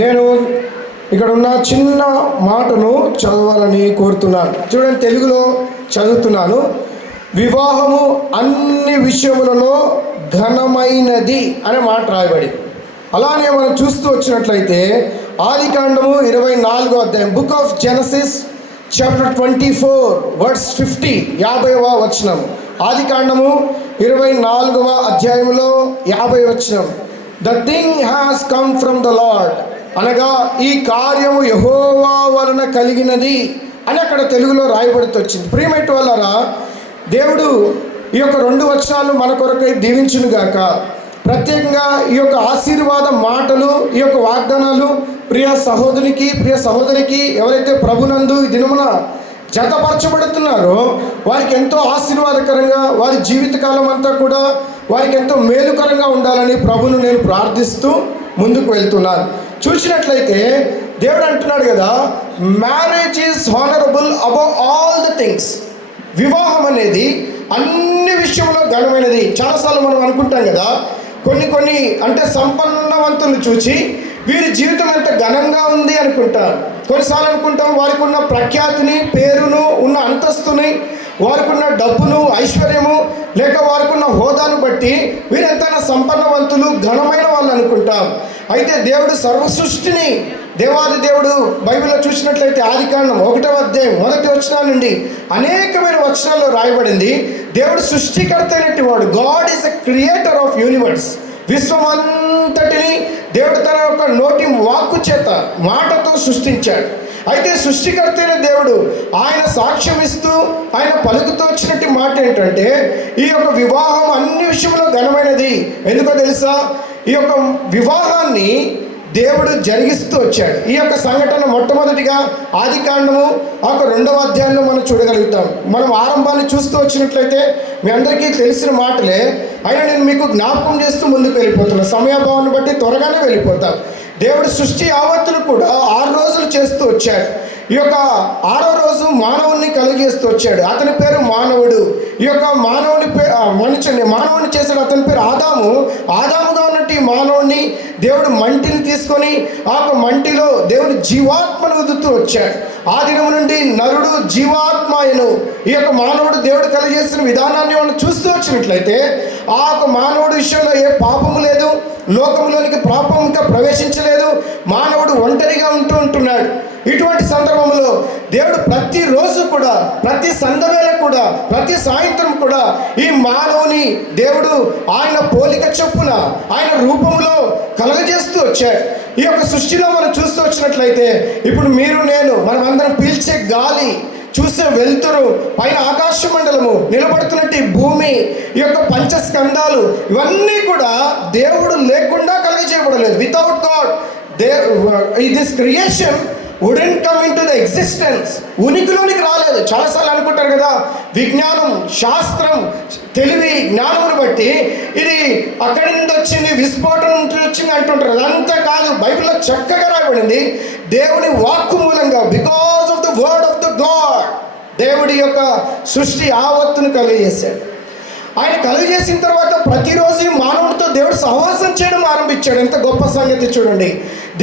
నేను ఇక్కడ ఉన్న చిన్న మాటను చదవాలని కోరుతున్నాను. చూడండి, తెలుగులో చదువుతున్నాను. వివాహము అన్ని విషయములలో ఘనమైనది అనే మాట రాయబడి. అలానే మనం చూస్తూ వచ్చినట్లయితే ఆదికాండము 24వ అధ్యాయం, book of Genesis chapter 24 verse 50, 50వ వచనం. ఆదికాండము 24వ అధ్యాయంలో 50వ వచనం. The thing has come from the Lord, అనగా ఈ కార్యము యెహోవా వలన కలిగినది అని అక్కడ తెలుగులో రాయబడుతూ వచ్చింది. ప్రియమైన వాళ్ళారా, దేవుడు ఈ యొక్క 2 వచనాలు మన కొరకై దీవించునుగాక. ప్రత్యేకంగా ఈ యొక్క ఆశీర్వాద మాటలు, ఈ యొక్క వాగ్దానాలు ప్రియ సహోదరునికి, ప్రియ సహోదరికి ఎవరైతే ప్రభునందు ఈ దినమున జతపరచబడుతున్నారో వారికి ఎంతో ఆశీర్వాదకరంగా, వారి జీవితకాలం అంతా కూడా వారికి ఎంతో మేలుకరంగా ఉండాలని ప్రభును నేను ప్రార్థిస్తూ ముందుకు వెళ్తున్నాను. చూసినట్లయితే దేవుడు అంటున్నాడు కదా, marriage is honourable above all the things. వివాహం అనేది అన్ని విషయంలో ఘనమైనది. చాలాసార్లు మనం అనుకుంటాం కదా, కొన్ని అంటే సంపన్నవంతులు చూసి వీరి జీవితం ఎంత ఘనంగా ఉంది అనుకుంటారు. కొన్నిసార్లు అనుకుంటాం వారికి ఉన్న ప్రఖ్యాతిని, పేరును, ఉన్న అంతస్తుని, వారికి ఉన్న డబ్బును, ఐశ్వర్యము, లేక వారికి ఉన్న హోదాను బట్టి వీరెంతైనా సంపన్నవంతులు, ఘనమైన వాళ్ళు అనుకుంటాం. అయితే దేవుడు సర్వ సృష్టిని, దేవాది దేవుడు బైబిల్లో చూసినట్లయితే ఆదికాండం 1వ అధ్యాయం 1వ వచనం నుండి అనేకమైన వచనాల్లో రాయబడింది, దేవుడు సృష్టికర్త అయినట్టు వాడు. God is a creator of universe. విశ్వమంతటిని దేవుడు తన యొక్క నోటి వాక్కు చేత, మాటతో సృష్టించాడు. అయితే సృష్టికర్త అయిన దేవుడు ఆయన సాక్ష్యం ఇస్తూ ఆయన పలుకుతూ వచ్చినట్టు మాట ఏంటంటే, ఈ యొక్క వివాహం అన్ని విషయంలో ఘనమైనది. ఎందుకో తెలుసా? ఈ యొక్క వివాహాన్ని దేవుడు జరిగిస్తూ వచ్చాడు. ఈ యొక్క సంఘటన మొట్టమొదటిగా ఆదికాండము 2వ అధ్యాయంలో మనం చూడగలుగుతాం. మనం ఆరంభాన్ని చూస్తూ వచ్చినట్లయితే మీ అందరికీ తెలిసిన మాటలే, అయినా నేను మీకు జ్ఞాపకం చేస్తూ ముందుకు వెళ్ళిపోతున్నాను. సమయాభావాన్ని బట్టి త్వరగానే వెళ్ళిపోతాం. దేవుడు సృష్టి యావత్తును కూడా 6 రోజులు చేస్తూ వచ్చాడు. ఈ యొక్క 6వ రోజు మానవుణ్ణి కలిగేస్తూ వచ్చాడు. అతని పేరు మానవుడు. ఈ యొక్క మానవుని చేశాడు. అతని పేరు ఆదాము. ఆదాముగా ఉన్నట్టు ఈ మానవుణ్ణి దేవుడు మంటిని తీసుకొని ఆ మంటిలో దేవుడు జీవాత్మను వదులుతూ వచ్చాడు. ఆ దినము నుండి నరుడు జీవాత్మయను. ఈ యొక్క మానవుడు దేవుడు కలిగేసిన విధానాన్ని మనం చూస్తూ వచ్చినట్లయితే ఆ యొక్క మానవుడి విషయంలో ఏ పాపము లేదు, లోకంలోనికి పాపం ఇంకా ప్రవేశించలేదు. మానవుడు ఒంటరిగా ఉంటున్నాడు. ఇటువంటి సందర్భంలో దేవుడు ప్రతిరోజు కూడా, ప్రతి సందవేళ కూడా, ప్రతి సాయంత్రం కూడా ఈ మానవుని దేవుడు ఆయన పోలిక చొప్పున, ఆయన రూపంలో కలగజేస్తూ వచ్చాడు. ఈ యొక్క సృష్టిలో మనం చూస్తూ వచ్చినట్లయితే ఇప్పుడు మీరు, నేను, మనం అందరం పీల్చే గాలి, చూసే వెలుతురు, పైన ఆకాశ మండలము, నిలబడుతున్నట్టు ఈ భూమి, ఈ యొక్క పంచస్కందాలు, ఇవన్నీ కూడా దేవుడు లేకుండా కలిగజేయబడలేదు. Without God this creation wouldn't come into the existence. ఉనికిలోనికి రాలేదు. చాలాసార్లు అనుకుంటారు కదా, విజ్ఞానం, శాస్త్రం, తెలివి, జ్ఞానమును బట్టి ఇది అక్కడి నుండి వచ్చింది, విస్ఫోటనం నుంచి వచ్చింది అంటుంటారు. అదంతా కాదు. బైబిల్లో చక్కగా రాయబడింది, దేవుని వాక్కు మూలంగా, because of the word of the God, దేవుడి యొక్క సృష్టి యావత్తును కలిగజేశాడు. ఆయన కలుగజేసిన తర్వాత ప్రతిరోజు మానవుడితో దేవుడు సహవాసం చేయడం ఆరంభించాడు. ఎంత గొప్ప సంగతి చూడండి.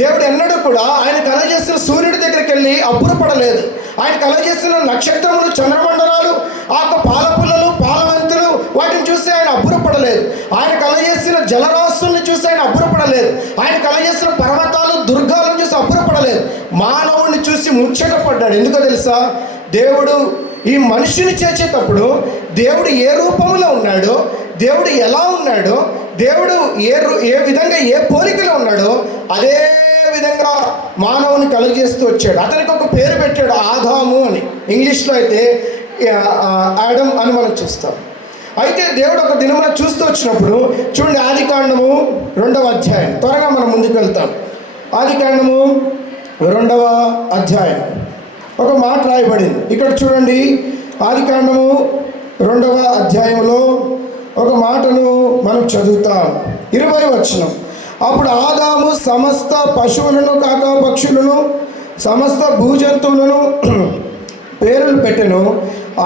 దేవుడు ఎన్నడూ కూడా ఆయన కలుగజేసిన సూర్యుడి దగ్గరికి వెళ్ళి అబ్బురపడలేదు. ఆయన కలుగజేసిన నక్షత్రములు, చంద్రమండలాలు, ఆ యొక్క పాలపుల్లలు, పాలవంతులు, వాటిని చూసి ఆయన అబ్బురపడలేదు. ఆయన కలుగజేసిన జలరాశుల్ని చూసి ఆయన అబ్బురపడలేదు. ఆయన కలుగజేసిన పర్వతాలు, దుర్గాలను చూసి అబ్బురపడలేదు. మానవుడిని చూసి ముచ్చట పడ్డాడు. ఎందుకో తెలుసా? దేవుడు ఈ మనిషిని చేసేటప్పుడు దేవుడు ఏ రూపంలో ఉన్నాడో, దేవుడు ఎలా ఉన్నాడో, దేవుడు ఏ విధంగా ఏ పోలికలో ఉన్నాడో అదే విధంగా మానవుని కలుగజేస్తూ వచ్చాడు. అతనికి ఒక పేరు పెట్టాడు, ఆదాము అని. ఇంగ్లీష్లో అయితే ఆడమ్ అని మనం చూస్తాం. అయితే దేవుడు ఒక దినమున చూస్తూ వచ్చినప్పుడు చూడండి, ఆదికాండము 2వ అధ్యాయం, త్వరగా మనం ముందుకు వెళ్తాం. ఆదికాండము 2వ అధ్యాయం ఒక మాట రాయబడింది. ఇక్కడ చూడండి, ఆదికాండము 2వ అధ్యాయంలో ఒక మాటను మనం చదువుతాం. 20వ వచనం. అప్పుడు ఆదాము సమస్త పశువులను, కాక పక్షులను, సమస్త భూజంతువులను పేర్లు పెట్టెను.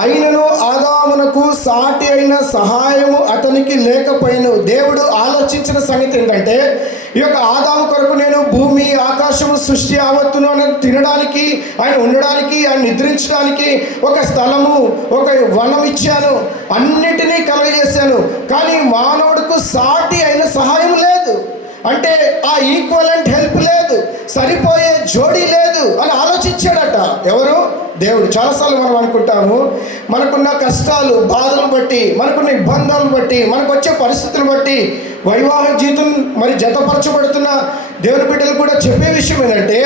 అయినను ఆదామునకు సాటి అయిన సహాయము అతనికి లేకపోయిను. దేవుడు ఆలోచించిన సంగతి ఏంటంటే, ఈ యొక్క ఆదాము కొరకు నేను భూమి ఆకాశము సృష్టి యావత్తును అనేది తినడానికి, ఆయన ఉండడానికి, ఆయన నిద్రించడానికి ఒక స్థలము, ఒక వనం ఇచ్చాను, అన్నిటినీ కలుగజేశాను. కానీ మానవుడికి సాటి అయిన సహాయం లేదు. అంటే ఆ ఈక్వలెంట్ హెల్ప్ లేదు, సరిపోయే జోడీ లేదు అని ఆలోచించాడట. ఎవరు? దేవుడు. చాలాసార్లు మనం అనుకుంటాము, మనకున్న కష్టాలు బాధలు బట్టి, మనకున్న ఇబ్బందులను బట్టి, మనకు వచ్చే పరిస్థితులు బట్టి వైవాహ జీవితం మరి జతపరచబడుతున్న దేవుని బిడ్డలు కూడా చెప్పే విషయం ఏంటంటే,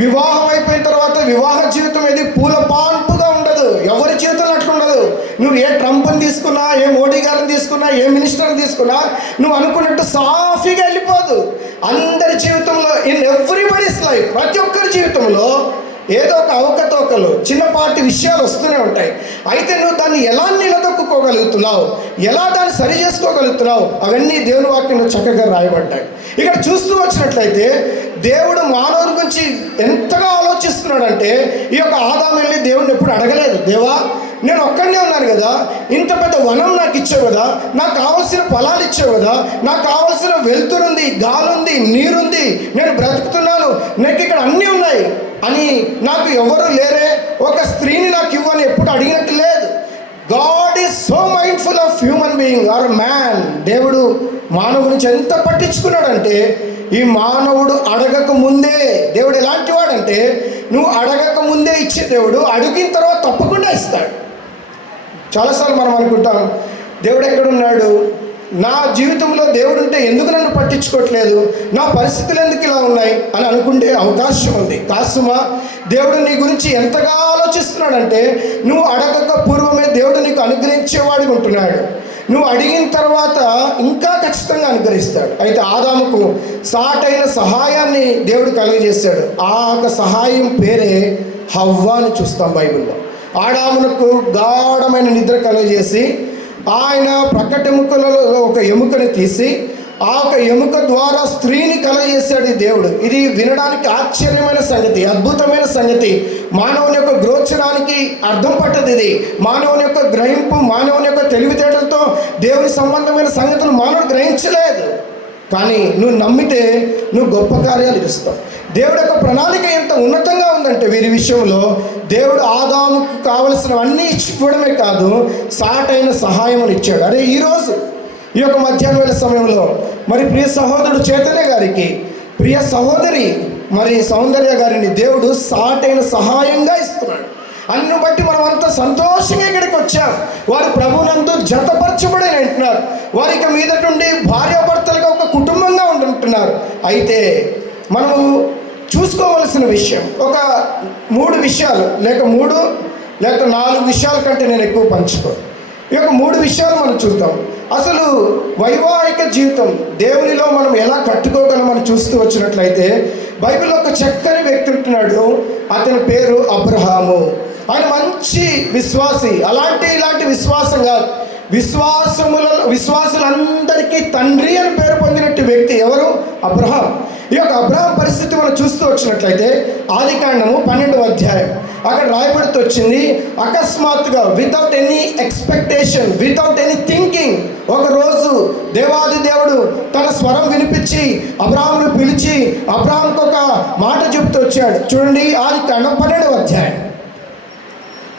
వివాహం అయిపోయిన తర్వాత వివాహ జీవితం ఏది పూల పాన్పుగా ఉండదు. ఎవరి జీవితంలో అట్లా ఉండదు. నువ్వు ఏ ట్రంప్ని తీసుకున్నా, ఏ మోడీ గారిని తీసుకున్నా, ఏ మినిస్టర్ని తీసుకున్నా, నువ్వు అనుకున్నట్టు సాఫీగా వెళ్ళిపోదు. అందరి జీవితంలో, ఇన్ ఎవ్రీబడీస్ లైఫ్, ప్రతి ఒక్కరి జీవితంలో ఏదో ఒక అవకతవకలు, చిన్నపాటి విషయాలు వస్తూనే ఉంటాయి. అయితే నువ్వు దాన్ని ఎలా నిలదొక్కుకోగలుగుతున్నావు, ఎలా దాన్ని సరి చేసుకోగలుగుతున్నావు, అవన్నీ దేవుని వాక్యంలో చక్కగా రాయబడ్డాయి. ఇక్కడ చూస్తూ వచ్చినట్లయితే దేవుడు మానవుని గురించి ఎంతగా ఆలోచిస్తున్నాడంటే, ఈ యొక్క ఆదాము వెళ్ళి దేవుడిని ఎప్పుడు అడగలేదు, దేవా నేను ఒక్కడనే ఉన్నాను కదా, ఇంత పెద్ద వనం నాకు ఇచ్చావు కదా, నాకు కావాల్సిన ఫలాలు ఇచ్చావు కదా, నాకు కావాల్సిన వెలుతురుంది, గాలుంది, నీరుంది, నేను బ్రతుకుతున్నాను, నాకు ఇక్కడ అన్నీ ఉన్నాయి అని నాకు ఎవరు లేరే, ఒక స్త్రీని నాకు ఇవ్వని ఎప్పుడు అడిగినట్టు లేదు. God is so mindful of human being or man. దేవుడు మానవుడి గురించి ఎంత పట్టించుకున్నాడంటే, ఈ మానవుడు అడగక ముందే, దేవుడు ఎలాంటి వాడంటే, నువ్వు అడగక ముందే ఇచ్చే దేవుడు, అడిగిన తర్వాత తప్పకుండా ఇస్తాడు. చాలాసార్లు మనం అనుకుంటాం, దేవుడు ఎక్కడున్నాడు, నా జీవితంలో దేవుడు ఉంటే ఎందుకు నన్ను పట్టించుకోవట్లేదు, నా పరిస్థితులు ఎందుకు ఇలా ఉన్నాయి అని అనుకుంటే అవకాశం ఉంది. కాసుమా, దేవుడు నీ గురించి ఎంతగా ఆలోచిస్తున్నాడంటే, నువ్వు అడగక పూర్వమే దేవుడు నీకు అనుగ్రహించేవాడిగా ఉంటున్నాడు. నువ్వు అడిగిన తర్వాత ఇంకా ఖచ్చితంగా అనుగ్రహిస్తాడు. అయితే ఆదాముకు సాటైన సహాయాన్ని దేవుడు కలుగజేశాడు. ఆ సహాయం పేరే హవ్వ అని చూస్తాం బైబిల్లో. ఆదామునకు గాఢమైన నిద్ర కలుగజేసి, ఆయన ప్రక్కటెముకలలో ఒక ఎముకని తీసి, ఆ ఒక ఎముక ద్వారా స్త్రీని కలగజేశాడు ఈ దేవుడు. ఇది వినడానికి ఆశ్చర్యమైన సంగతి, అద్భుతమైన సంగతి. మానవుని యొక్క గ్రోచరానికి అర్థం పట్టదు. ఇది మానవుని యొక్క గ్రహింపు, మానవుని యొక్క తెలివితేటలతో దేవుని సంబంధమైన సంగతులు మానవుడు గ్రహించలేదు. కానీ నువ్వు నమ్మితే నువ్వు గొప్ప కార్యాలు చేస్తావు. దేవుడు యొక్క ప్రణాళిక ఎంత ఉన్నతంగా ఉందంటే, వీరి విషయంలో దేవుడు ఆదాముకు కావలసినవన్నీ ఇచ్చిపోవడమే కాదు, సాటైన సహాయం ఇచ్చాడు. అరే ఈరోజు ఈ యొక్క మధ్యాహ్నం వేళ సమయంలో మరి ప్రియ సహోదరుడు చైతన్య గారికి, ప్రియ సహోదరి మరి సౌందర్య గారిని దేవుడు సాటైన సహాయంగా ఇస్తున్నాడు. అన్ను బట్టి మనం అంత సంతోషంగా ఇక్కడికి వచ్చాం. వారు ప్రభునందు జతపరచబడి అంటున్నారు. వారికి మీద నుండి భార్యాభర్తలుగా ఒక కుటుంబంగా ఉంటున్నారు. అయితే మనము చూసుకోవలసిన విషయం ఒక 3 విషయాలు, లేక 4 విషయాల కంటే నేను ఎక్కువ పంచుకోను. ఈ యొక్క 3 విషయాలు మనం చూద్దాం. అసలు వైవాహిక జీవితం దేవునిలో మనం ఎలా కట్టుకోగలమని చూస్తూ వచ్చినట్లయితే, బైబిల్లో ఒక చక్కని వ్యక్తి ఉంటున్నాడు. అతని పేరు అబ్రహాము. ఆయన మంచి విశ్వాసి. ఇలాంటి విశ్వాసంగా విశ్వాసులందరికీ తండ్రి అని పేరు పొందినట్టు వ్యక్తి ఎవరు? అబ్రహాం. ఈ యొక్క అబ్రహాం పరిస్థితి మనం చూస్తూ వచ్చినట్లయితే ఆదికాండము 12వ అధ్యాయం అక్కడ రాయబడుతూ వచ్చింది, అకస్మాత్తుగా without any expectation, without any thinking, ఒకరోజు దేవాది దేవుడు తన స్వరం వినిపించి అబ్రహామును పిలిచి అబ్రహాంకు ఒక మాట చెప్తూ వచ్చాడు. చూడండి, ఆదికాండం 12వ అధ్యాయం,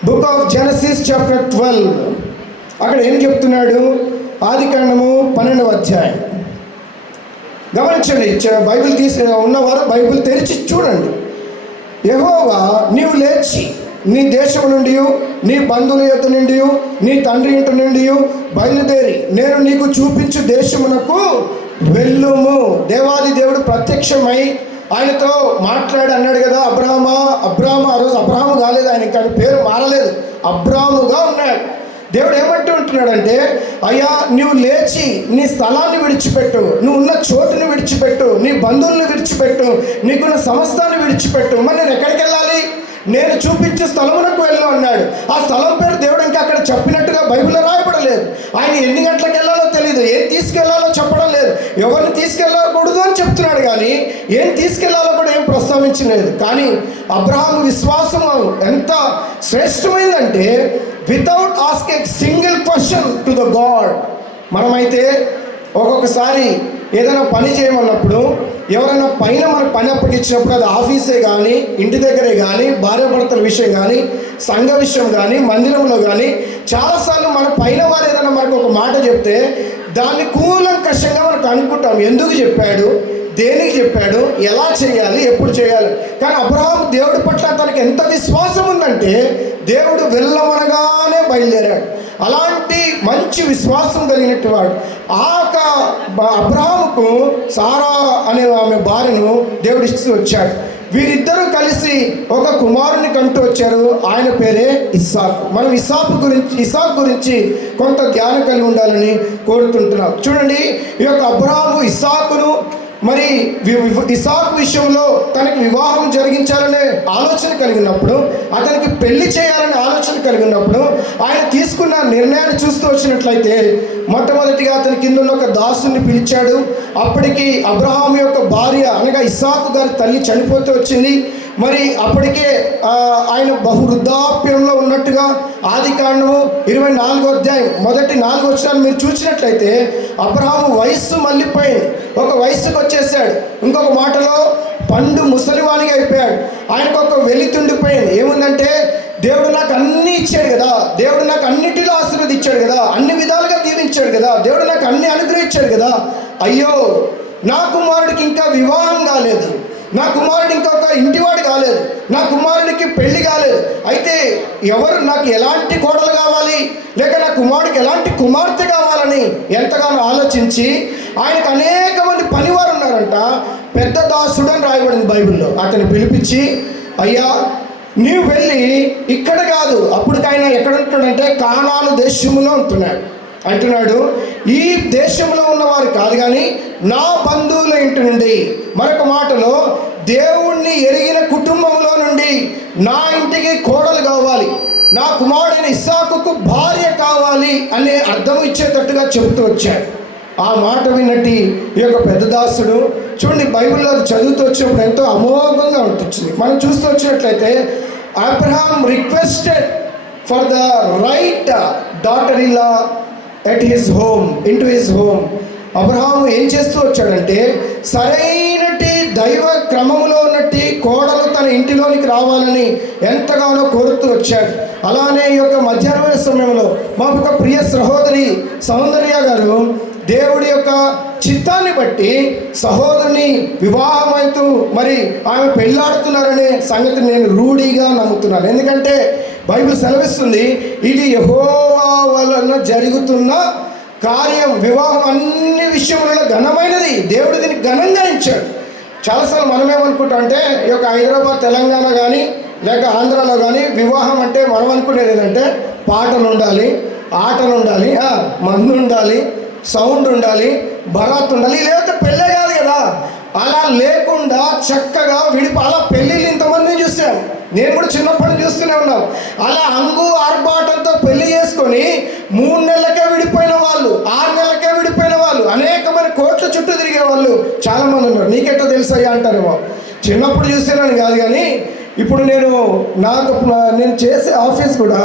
బుక్ ఆఫ్ జెనసిస్ చాప్టర్ 12. అక్కడ ఏం చెప్తున్నాడు? ఆదికాండము 12వ అధ్యాయం గమనించండి. బైబిల్ ఉన్నవారు బైబిల్ తెరిచి చూడండి. యెహోవా, నీవు లేచి నీ దేశం నుండి, నీ బంధువుల యొద్ద నుండి, నీ తండ్రి ఇంటి నుండి బయలుదేరి నేను నీకు చూపించు దేశమునకు వెళ్ళుము. దేవాది దేవుడు ప్రత్యక్షమై ఆయనతో మాట్లాడి అన్నాడు కదా, అబ్రాహ్మా. ఆ రోజు అబ్రాహాము కాలేదు, ఆయన కానీ పేరు మారలేదు, అబ్రాహాముగా ఉన్నాడు. దేవుడు ఏమంటూ ఉంటున్నాడంటే, అయ్యా నువ్వు లేచి నీ స్థలాన్ని విడిచిపెట్టు, నువ్వు ఉన్న చోటుని విడిచిపెట్టు, నీ బంధువులను విడిచిపెట్టు, నీకున్న సమస్తాన్ని విడిచిపెట్టు. మరి నేను ఎక్కడికి వెళ్ళాలి? నేను చూపించే స్థలమునకు వెళ్ళు అన్నాడు. ఆ స్థలం పేరు దేవుడు ఇంకా అక్కడ చెప్పినట్టుగా బైబిల్లో రాయబడలేదు. ఆయన ఎన్ని గంటలకు వెళ్ళాలో తెలియదు, ఏం తీసుకెళ్లాలో చెప్పడం లేదు, ఎవరిని తీసుకెళ్ళకూడదు అని చెప్తున్నాడు, కానీ ఏం తీసుకెళ్లాలో కూడా ఏం ప్రస్తావించలేదు. కానీ అబ్రహాము విశ్వాసం ఎంత శ్రేష్టమైందంటే without asking single question to the God. మనమైతే ఒక్కొక్కసారి ఏదైనా పని చేయమన్నప్పుడు ఎవరైనా పైన మనకు పని అప్పగించినప్పుడు, అది ఆఫీసే కానీ, ఇంటి దగ్గరే కానీ, భార్యాభర్తల విషయం కానీ, సంఘ విషయం కానీ, మందిరంలో కానీ, చాలాసార్లు మన పైన వారు ఏదైనా మనకు ఒక మాట చెప్తే దాన్ని కూలంకషంగా మనకు అనుకుంటాం. ఎందుకు చెప్పాడు, దేనికి చెప్పాడు, ఎలా చేయాలి, ఎప్పుడు చేయాలి. కానీ అబ్రహాము దేవుడి పట్ల తనకి ఎంత విశ్వాసం ఉందంటే దేవుడు వెళ్ళమనగానే బయలుదేరాడు. అలాంటి మంచి విశ్వాసం కలిగినట్టు వాడు. అబ్రహాముకు సారా అనే ఆమె భార్యను దేవుడు ఇస్తూ వచ్చాడు. వీరిద్దరూ కలిసి ఒక కుమారుని కంటూ వచ్చారు. ఆయన పేరే ఇస్సాకు. మనం ఇస్సాకు గురించి కొంత ధ్యానం కలిగి ఉండాలని కోరుతుంటున్నాం. చూడండి, ఈ యొక్క అబ్రహాము ఇస్సాకును మరి ఇస్సాకు విషయంలో తనకి వివాహం జరిగించాలనే ఆలోచన కలిగినప్పుడు, అతనికి పెళ్లి చేయాలనే ఆలోచన కలిగినప్పుడు ఆయన తీసుకున్న నిర్ణయాన్ని చూస్తూ వచ్చినట్లయితే మొట్టమొదటిగా అతని కింద ఉన్న ఒక దాసుని పిలిచాడు. అప్పటికి అబ్రహాము యొక్క భార్య అనగా ఇస్సాకు గారి తల్లి చనిపోతూ వచ్చింది. మరి అప్పటికే ఆయన బహువృద్ధాప్యంలో ఉన్నట్టుగా ఆదికాండము 24వ అధ్యాయం మొదటి 4 వచనాలు మీరు చూసినట్లయితే అబ్రహాము వయస్సు మళ్ళీపోయింది, ఒక వయస్సుకు వచ్చేసాడు. ఇంకొక మాటలో పండు ముసలివానిగా అయిపోయాడు. ఆయనకు ఒక వెలితుండిపోయింది. ఏముందంటే దేవుడు నాకు అన్నీ ఇచ్చాడు కదా, దేవుడు నాకు అన్నిటిలో ఆశీర్వదించాడు కదా, అన్ని విధాలుగా దీవించాడు కదా, దేవుడు నాకు అన్ని అనుగ్రహించాడు కదా, అయ్యో నా కుమారుడికి ఇంకా వివాహం కాలేదు, నా కుమారుడు ఇంకొక ఇంటివాడు కాలేదు, నా కుమారుడికి పెళ్లి కాలేదు, అయితే ఎవరు నాకు ఎలాంటి కోడలు కావాలి, లేక నా కుమారుడికి ఎలాంటి కుమార్తె కావాలని ఎంతగానో ఆలోచించి ఆయనకు అనేక మంది పనివారు ఉన్నారంట. పెద్ద దాసుడు అని రాయబడింది బైబిల్లో. అతను పిలిపించి, అయ్యా నీవు వెళ్ళి ఇక్కడ కాదు, అప్పటికైనా ఎక్కడ ఉంటున్నాడంటే కానాను దేశంలో అంటున్నాడు ఈ దేశంలో ఉన్నవారు కాదు కానీ నా బంధువుల ఇంటి నుండి, మరొక మాటలో దేవుణ్ణి ఎరిగిన కుటుంబంలో నుండి నా ఇంటికి కోడలు కావాలి, నా కుమారుడైన ఇస్సాకుకు భార్య కావాలి అనే అర్థం ఇచ్చేటట్టుగా చెబుతూ వచ్చాడు. ఆ మాట విన్నట్టు ఈ యొక్క పెద్ద దాసుడు చూడండి, బైబిల్లో అది చదువుతూ వచ్చినప్పుడు ఎంతో అమోఘంగా ఉంటుంది. మనం చూస్తూ వచ్చినట్లయితే Abraham requested for the right daughter in law at his home, into his home. Abraham ఏం చేస్తూ వచ్చాడంటే సరైనటి దైవ క్రమములో ఉన్నట్టు కోడలు తన ఇంటిలోనికి రావాలని ఎంతగానో కోరుతూ వచ్చాడు. అలానే ఈ యొక్క మధ్యాహ్నమైన సమయంలో మా యొక్క ప్రియ సహోదరి సౌందర్య గారు దేవుడి యొక్క చిత్తాన్ని బట్టి సహోదరుని వివాహమైతూ మరి ఆమె పెళ్ళాడుతున్నారనే సంగతి నేను రూఢిగా నమ్ముతున్నాను. ఎందుకంటే బైబిల్ సెలవిస్తుంది, ఇది యెహోవా వలన జరుగుతున్న కార్యం, వివాహం అన్ని విషయములలో ఘనమైనది, దేవుడు దీన్ని ఘనంగా ఇచ్చాడు. చాలాసార్లు మనమేమనుకుంటాం అంటే ఈ యొక్క హైదరాబాద్ తెలంగాణ కానీ లేక ఆంధ్రాలో కానీ వివాహం అంటే మనం అనుకునేది ఏంటంటే పాటలు ఉండాలి, ఆటలు ఉండాలి, మందు ఉండాలి, సౌండ్ ఉండాలి, బరాత్ ఉండాలి, లేకపోతే పెళ్ళే కాదు కదా. అలా లేకుండా చక్కగా అలా పెళ్ళిళ్ళు ఇంతమందిని చూసాం, నేను కూడా చిన్నప్పటి చూస్తూనే ఉన్నాం. అలా అంగు ఆర్భాటంతో పెళ్లి చేసుకొని 3 నెలలకే విడిపోయిన వాళ్ళు, 6 నెలలకే విడిపోయిన వాళ్ళు, అనేకమైన కోట్ల చుట్టూ తిరిగే వాళ్ళు చాలామంది ఉన్నారు. నీకెట్టో తెలుసయ్యా అంటారేమో. చిన్నప్పుడు చూసానని కాదు, కానీ ఇప్పుడు నేను చేసే ఆఫీస్ కూడా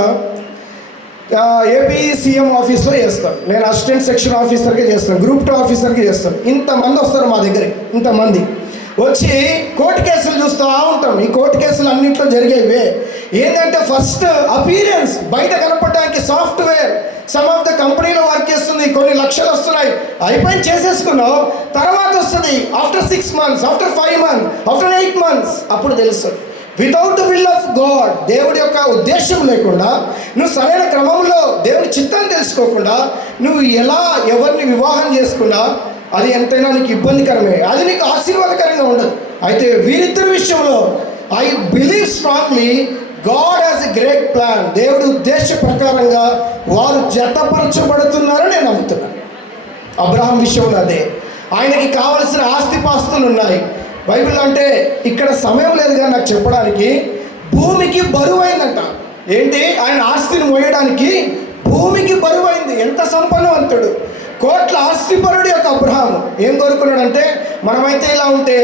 ఏపీ సీఎం ఆఫీస్లో చేస్తాను. నేను అసిస్టెంట్ సెక్షన్ ఆఫీసర్గా చేస్తాను, గ్రూప్ 2 ఆఫీసర్గా చేస్తాను. ఇంతమంది వస్తారు మా దగ్గరికి, ఇంతమంది వచ్చి కోర్టు కేసులు చూస్తూ ఉంటాం. ఈ కోర్టు కేసులు అన్నింటిలో జరిగేవే. ఏంటంటే ఫస్ట్ అపీరెన్స్, బయట కనపడడానికి సాఫ్ట్వేర్ సమ్ ఆఫ్ ద కంపెనీలో వర్క్ చేస్తుంది, కొన్ని లక్షలు వస్తున్నాయి, అయిపోయి చేసేసుకున్నావు. తర్వాత వస్తుంది after 6 months, after 5 months, after 8 months, అప్పుడు తెలుస్తుంది. Without the will of God, దేవుడి యొక్క ఉద్దేశం లేకుండా, నువ్వు సరైన క్రమంలో దేవుడి చిత్తాన్ని తెలుసుకోకుండా నువ్వు ఎలా ఎవరిని వివాహం చేసుకున్నా అది ఎంతైనా నీకు ఇబ్బందికరమే, అది నీకు ఆశీర్వాదకరంగా ఉండదు. అయితే వీరిద్దరి విషయంలో I believe strongly God has a great plan. దేవుడి ఉద్దేశ ప్రకారంగా వారు జతపరచబడుతున్నారని నేను నమ్ముతున్నాను. అబ్రహాం విషయంలో అదే, ఆయనకి కావలసిన ఆస్తిపాస్తులు ఉన్నాయి. బైబిల్ అంటే ఇక్కడ సమయం లేదు కానీ నాకు చెప్పడానికి, భూమికి బరువైందంట. ఏంటి? ఆయన ఆస్తిని మోయడానికి భూమికి బరువైంది. ఎంత సంపన్నవంతుడు, కోట్ల ఆస్తిపరుడు యొక్క అబ్రహాము ఏం కోరుకున్నాడంటే, మనమైతే ఇలా ఉంటే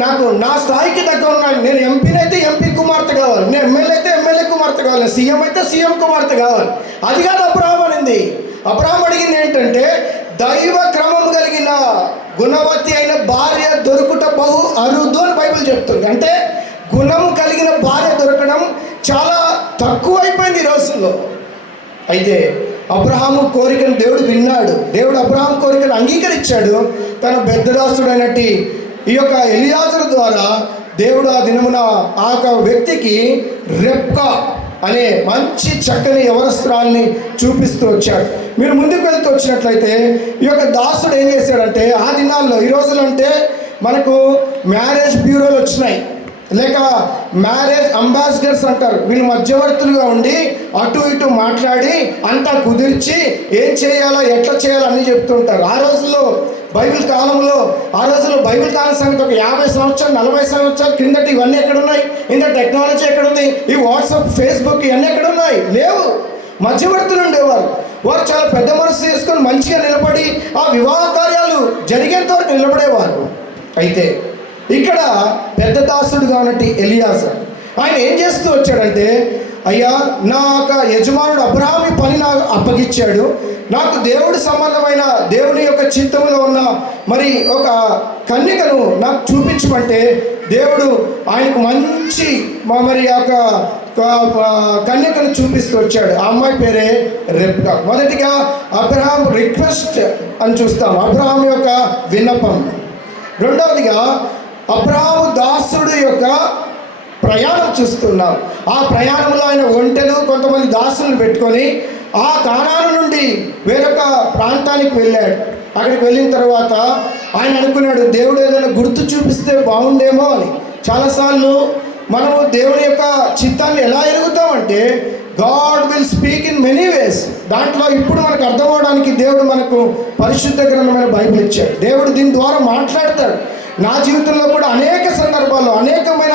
నాకు నా స్థాయికి దగ్గర ఉన్నాను, నేను ఎంపీని అయితే ఎంపీ కుమార్తె కావాలి, నేను ఎమ్మెల్యే అయితే ఎమ్మెల్యే కుమార్తె కావాలి, సీఎం అయితే సీఎం కుమార్తె కావాలి. అది కాదు అబ్రహాం అనింది. అబ్రహాం అడిగింది ఏంటంటే, దైవ క్రమం కలిగిన గుణవతి అయిన భార్య దొరుకుట బహు అరుదు అని బైబిల్ చెప్తుంది. అంటే గుణము కలిగిన భార్య దొరకడం చాలా తక్కువైపోయింది ఈ రోజుల్లో. అయితే అబ్రహాము కోరికను దేవుడు విన్నాడు. దేవుడు అబ్రహాం కోరికను అంగీకరించాడు. తన పెద్దదాసుడైనట్టి ఈ యొక్క ఎలియాజరు ద్వారా దేవుడు ఆ దినమున ఆ యొక్క వ్యక్తికి రెబ్కా అనే మంచి చక్కని యవనస్త్రాల్ని చూపిస్తూ వచ్చాడు. మీరు ముందుకు వెళ్తూ వచ్చినట్లయితే ఈ యొక్క దాసుడు ఏం చేశాడంటే, ఆ దినాల్లో, ఈ రోజులు అంటే మనకు మ్యారేజ్ బ్యూరోలు వచ్చినాయి, లేక మ్యారేజ్ అంబాసిడర్స్ అంటారు. వీళ్ళు మధ్యవర్తులుగా ఉండి అటు ఇటు మాట్లాడి అంతా కుదిర్చి ఏం చేయాలో ఎట్లా చేయాలో అన్నీ చెప్తుంటారు. ఆ రోజుల్లో బైబిల్ కాలంలో, ఆ రోజుల్లో బైబిల్ కాలం సంగతి ఒక 50 సంవత్సరాలు 40 సంవత్సరాల క్రిందట ఇవన్నీ ఎక్కడున్నాయి? ఇంత టెక్నాలజీ ఎక్కడుంది? ఈ వాట్సాప్, ఫేస్బుక్ ఇవన్నీ ఎక్కడున్నాయి? లేవు. మధ్యవర్తులు ఉండేవారు. వారు చాలా పెద్ద మనసు చేసుకొని మంచిగా నిలబడి ఆ వివాహ కార్యాలు జరిగేంత వరకు నిలబడేవారు. అయితే ఇక్కడ పెద్ద దాసుడుగా ఉన్నట్టు ఎలియాజరు ఆయన ఏం చేస్తూ వచ్చాడంటే, అయ్యా, నా యొక్క యజమానుడు అబ్రహాము పని నాకు అప్పగిచ్చాడు, నాకు దేవుడి సంబంధమైన దేవుని యొక్క చిత్తములో ఉన్న మరి ఒక కన్యకను నాకు చూపించమంటే దేవుడు ఆయనకు మంచి మరి యొక్క కన్యకను చూపిస్తూ వచ్చాడు. ఆ అమ్మాయి పేరే రెబ్కా. మొదటిగా అబ్రహాం రిక్వెస్ట్ అని చూస్తాం, అబ్రహాం యొక్క విన్నపం. రెండవదిగా అబ్రహాము దాసుడు యొక్క ప్రయాణం చూస్తున్నాం. ఆ ప్రయాణంలో ఆయన ఒంటెలు కొంతమంది దాసులను పెట్టుకొని ఆ కానాను నుండి వేరొక ప్రాంతానికి వెళ్ళాడు. అక్కడికి వెళ్ళిన తర్వాత ఆయన అనుకున్నాడు, దేవుడు ఏదైనా గుర్తు చూపిస్తే బాగుండేమో అని. చాలాసార్లు మనము దేవుని యొక్క చిత్తాన్ని ఎలా ఎరుగుతామంటే, God will speak in many ways. దాంట్లో ఇప్పుడు మనకు అర్థం అవడానికి దేవుడు మనకు పరిశుద్ధ గ్రంథమైన బైబిల్ ఇచ్చాడు. దేవుడు దీని ద్వారా మాట్లాడతాడు. నా జీవితంలో కూడా అనేక సందర్భాల్లో అనేకమైన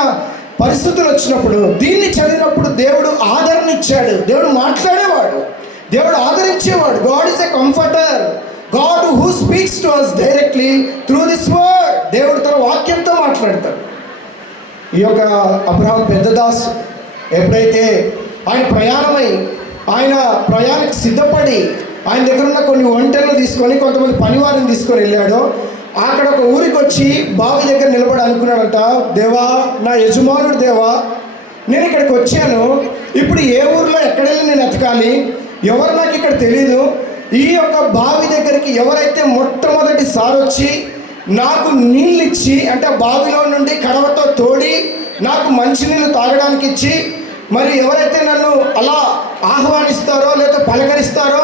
పరిస్థితులు వచ్చినప్పుడు దీన్ని చదివినప్పుడు దేవుడు ఆదరణ ఇచ్చాడు. దేవుడు మాట్లాడేవాడు, దేవుడు ఆదరించేవాడు. God is a comforter, God who speaks to us directly through this word. దేవుడు తన వాక్యంతో మాట్లాడతాడు. ఈ యొక్క అబ్రహాం పెద్ద దాసు ఎప్పుడైతే ఆయన ప్రయాణమై ఆయన ప్రయాణానికి సిద్ధపడి ఆయన దగ్గర ఉన్న కొన్ని ఒంటెలను తీసుకొని కొంతమంది పనివారిని తీసుకొని వెళ్ళాడో, అక్కడ ఒక ఊరికి వచ్చి బావి దగ్గర నిలబడి అనుకున్నాడంట, దేవా, నా యజమానుడు దేవా, నేను ఇక్కడికి వచ్చాను, ఇప్పుడు ఏ ఊరిలో ఎక్కడెళ్ళి నేను ఎతకాలి? ఎవరు నాకు ఇక్కడ తెలీదు. ఈ యొక్క బావి దగ్గరికి ఎవరైతే మొట్టమొదటిసారి వచ్చి నాకు నీళ్ళు ఇచ్చి, అంటే బావిలో నుండి కడవతో తోడి నాకు మంచినీళ్ళు తాగడానికి ఇచ్చి, మరి ఎవరైతే నన్ను అలా ఆహ్వానిస్తారో లేదా పలకరిస్తారో